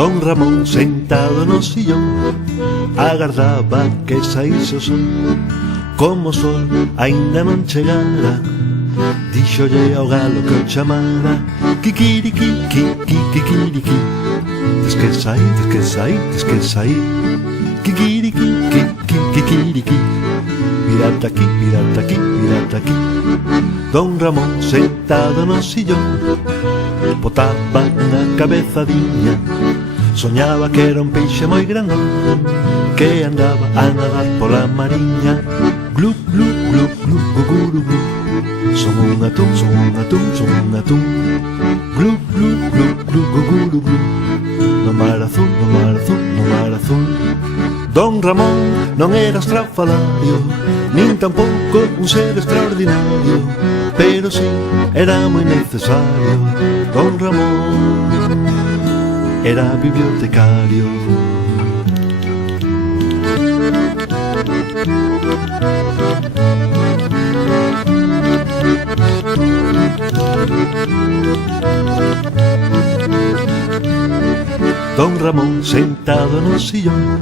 Don Ramón sentado no sillón agardaba que saíse o sol. Como o sol aínda non chegara, díxolle ao galo que o chamara. Kikiriki, kikiriki, tes que sair, tes que sair, tes que sair. Kikiriki, kikiriki, virate aquí, virate aquí, virate aquí. Don Ramón sentado no sillón botaba unha cabezadiña. Soñaba que era un peixe moi grandón que andaba a nadar pola mariña. Glu, glu, glu, glu, guguru, glu. Son un atún, son un atún, son un atún. Glu, glu, glu, glu, guguru, glu. No mar azul, no mar azul, no mar azul. Don Ramón non era estrafalario, nin tampouco un ser extraordinario, pero sí era moi necesario. Don Ramón era bibliotecario. Don Ramón sentado no sillón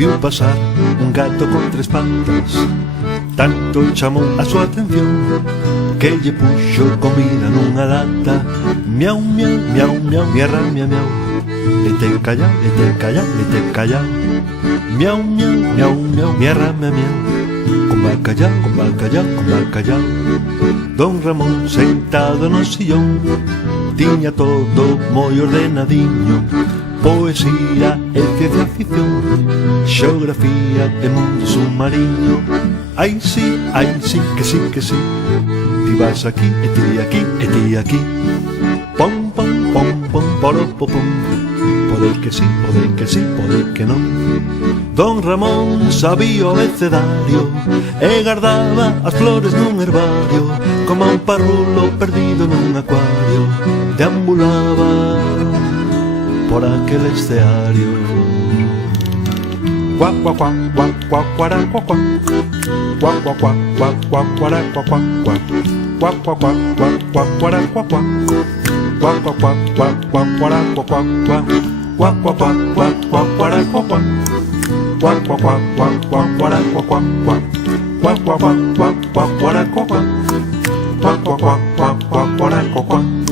viu pasar un gato con 3 patas. Tanto chamou a súa atención que lle puxo comida nunha lata. Miau, miau, miau, miau, miarra, miau, miau. Lete callao, lete callao, lete callao. Miau, miau, miau, miau, miarra, miau, miau. Con bacallao, con bacallao, con bacallao. Don Ramón sentado no sillón tiña todo moi ordenadiño. Poesía e ciencia ficción, xeografía e mundo submarino. Ai sí, que sí, que sí. Ti vas aquí, e ti aquí, e ti aquí. Pom, pom, pom, pom, poro, pom, pom. Pode que sí, pode que non. Don Ramón sabía o abecedario e guardaba as flores nun herbario. Como un parrulo perdido nun acuario, deambulaba por aquel esteario. Guac, guac, guac, guac, guac, guara, guac, guac. Guac, guac, guac, guac, guac, guara, guac, guac, guac. Guac, guac, guac, guac, guac, guara, guac, guac. Guac, guac, guac, guac, guac, guara, guac, guac, guac. Guac, guac, guac, guac, guac, guara, guac, guac. Guac, guac, guac, guac, guac, guara, guac, guac, guac. Guac, guac, guac, guac, guac, guara, guac, guac. Guac, guac, guac, guac, guac, guara, guac, guac.